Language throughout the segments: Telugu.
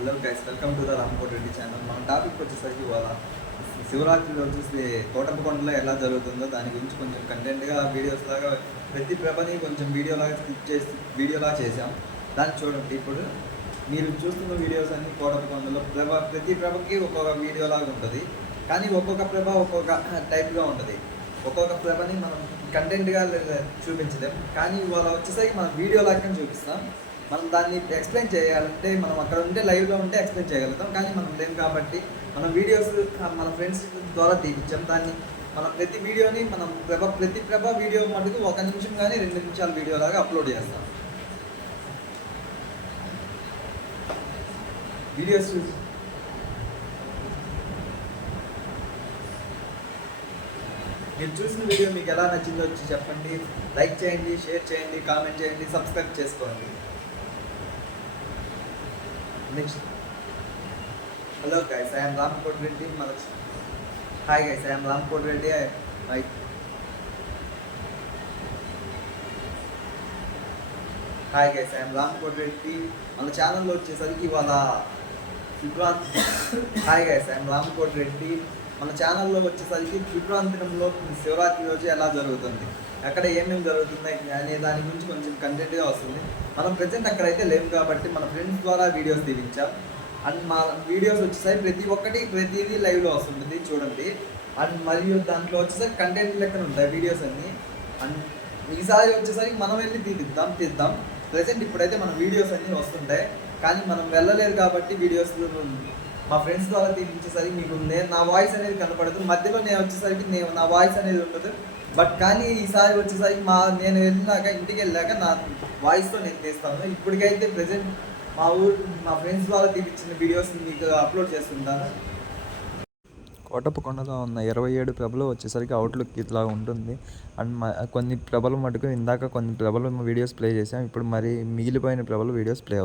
Hello guys, welcome to the Ramkot Reddy channel. మన టాపిక్ వచ్చేసరికి ఇవాళ శివరాత్రి వచ్చేసి కోటప్పకొండలో ఎలా జరుగుతుందో దాని గురించి కొంచెం కంటెంట్గా వీడియోస్ లాగా ప్రతి ప్రభని కొంచెం వీడియోలాగా స్కిప్ చేసి వీడియోలా చేసాం. దాన్ని చూడండి. ఇప్పుడు మీరు చూస్తున్న వీడియోస్ అన్ని కోటప్పకొండలో ప్రతి ప్రభకి ఒక్కొక్క వీడియోలాగా ఉంటుంది, కానీ ఒక్కొక్క ప్రభ ఒక్కొక్క టైప్గా ఉంటుంది. ఒక్కొక్క ప్రభని మనం కంటెంట్గా చూపించలేం, కానీ ఇవాళ వచ్చేసరికి మనం వీడియో లాగా చూపిస్తాం. మనం దాన్ని ఎక్స్ప్లెయిన్ చేయాలంటే మనం అక్కడ ఉంటే లైవ్లో ఉంటే ఎక్స్ప్లెయిన్ చేయగలుగుతాం, కానీ మనం లేం కాబట్టి మనం వీడియోస్ మన ఫ్రెండ్స్ ద్వారా తీపించాం. దాన్ని మనం ప్రతి వీడియోని మనం ప్రతి ప్రభ వీడియో మటుకు 1 నిమిషం కానీ 2 నిమిషాల వీడియో లాగా అప్లోడ్ చేస్తాం. వీడియోస్ చూసి మీరు చూసిన వీడియో మీకు ఎలా నచ్చిందో వచ్చి చెప్పండి. లైక్ చేయండి, షేర్ చేయండి, కామెంట్ చేయండి, సబ్స్క్రైబ్ చేసుకోండి. Next. Hello guys, I am Ramkot Reddy. Hi guys, I am Ramkot Reddy. Hi guys, I am Ramkot Reddy. మన ఛానల్లో వచ్చేసరికి ఇవాళ hi guys, I am Ramkot Reddy. మన ఛానల్లో వచ్చేసరికి త్రిపురాంతరంలో శివరాత్రి రోజు ఎలా జరుగుతుంది, అక్కడ ఏమేమి జరుగుతున్నాయి అనే దాని గురించి కొంచెం కంటెంట్గా వస్తుంది. మనం ప్రజెంట్ అక్కడైతే లేము కాబట్టి మన ఫ్రెండ్స్ ద్వారా వీడియోస్ తీపించాం. అండ్ మా వీడియోస్ వచ్చేసరికి ప్రతిదీ లైవ్లో వస్తుంది చూడండి. అండ్ మరియు దాంట్లో వచ్చేసరికి కంటెంట్ లెక్కన ఉంటాయి వీడియోస్ అన్నీ. అండ్ ఈసారి వచ్చేసరికి మనం వెళ్ళి తీద్దాం. ప్రజెంట్ ఇప్పుడైతే మన వీడియోస్ అన్నీ వస్తుంటాయి, కానీ మనం వెళ్ళలేదు కాబట్టి వీడియోస్ మా ఫ్రెండ్స్ ద్వారా తీపించేసరికి మీకు నా వాయిస్ అనేది కనపడదు. మధ్యలో నేను వచ్చేసరికి నా వాయిస్ అనేది ఉండదు. బట్ కానీ ఈసారి వచ్చేసరికి నేను ఇంటికి వెళ్ళాక నా వాయిస్తో నేను తీస్తాను. ఇప్పటికైతే ప్రజెంట్ మా ఫ్రెండ్స్ ద్వారా తీపించిన వీడియోస్ మీకు అప్లోడ్ చేస్తుంటాను. కోటప్పకొండలో ఉన్న 27 ప్రభలు వచ్చేసరికి అవుట్లుక్ ఇట్లా ఉంటుంది. అండ్ కొన్ని ప్రభలు మటుకు ఇందాక కొన్ని ప్రభలు వీడియోస్ ప్లే చేసాం. ఇప్పుడు మరి మిగిలిపోయిన ప్రభలు వీడియోస్ ప్లే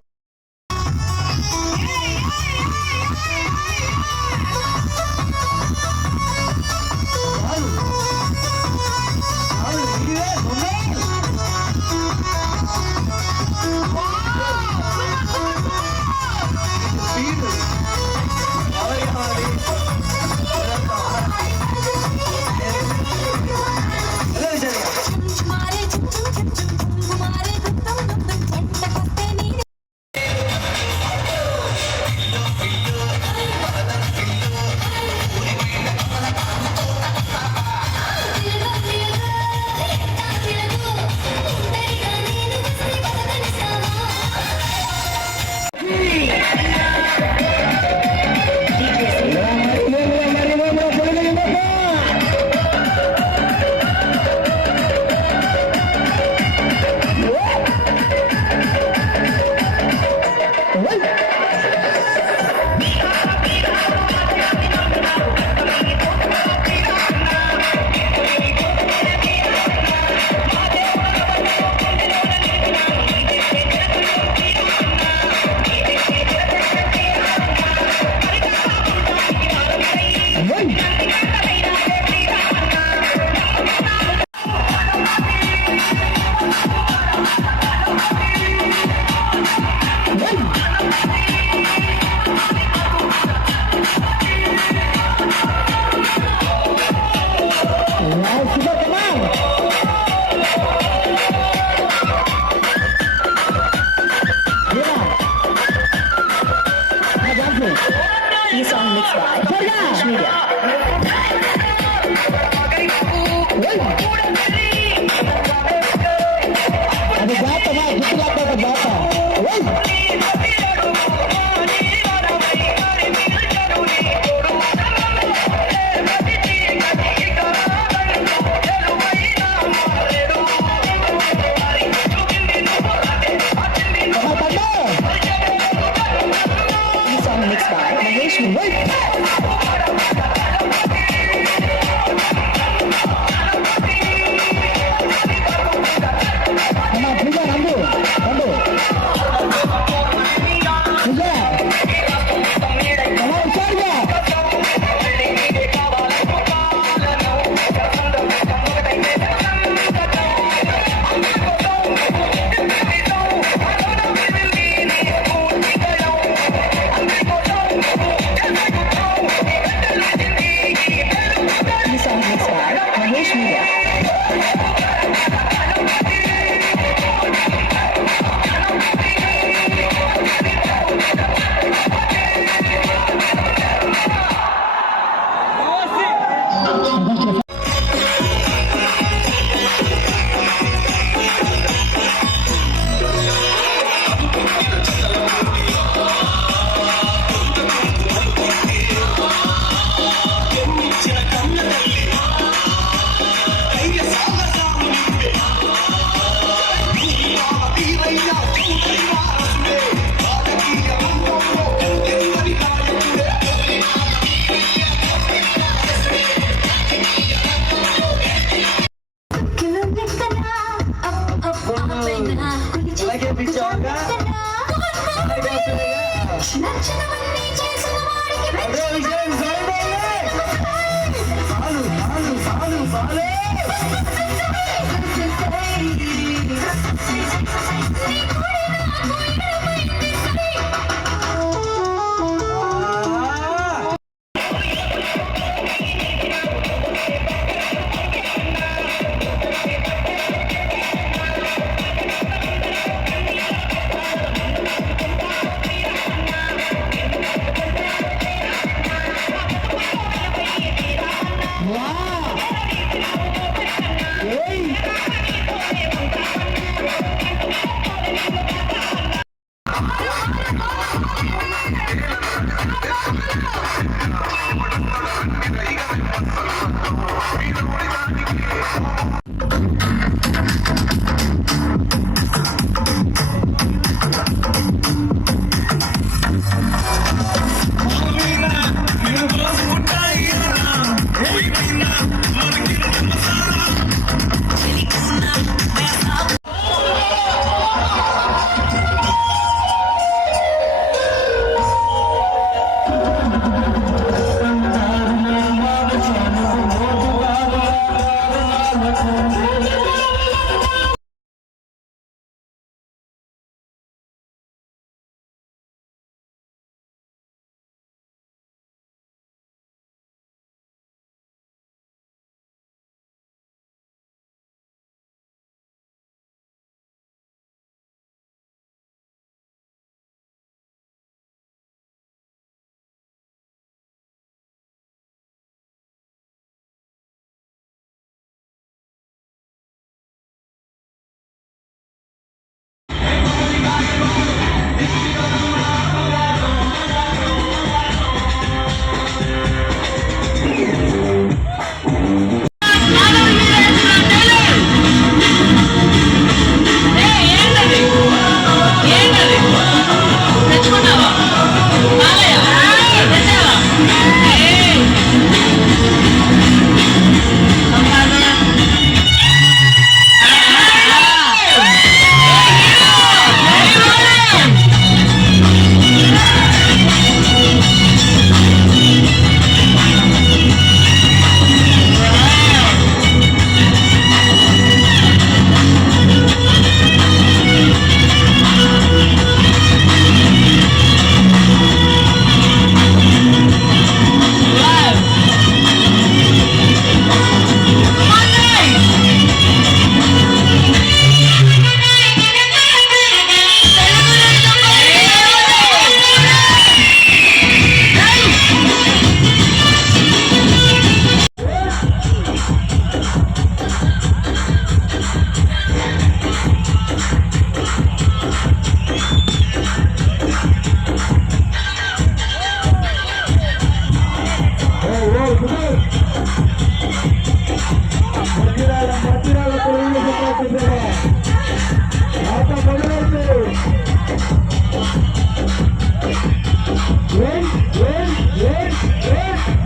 మనకే పిచ్చావుగా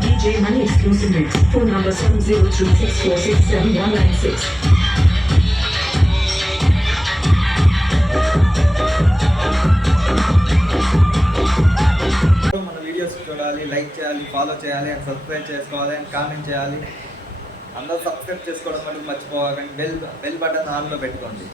DJ Money exclusive mix. Phone number 70364671196. మన వీడియోస్ చూడాలి, లైక్ చేయాలి, ఫాలో చేయాలి అండ్ సబ్స్క్రైబ్ చేసుకోవాలి అండ్ కామెంట్ చేయాలి. అందరూ సబ్స్క్రైబ్ చేసుకోవడం మటుకు మర్చిపోకండి. బెల్ బటన్ ఆన్లో పెట్టుకోండి.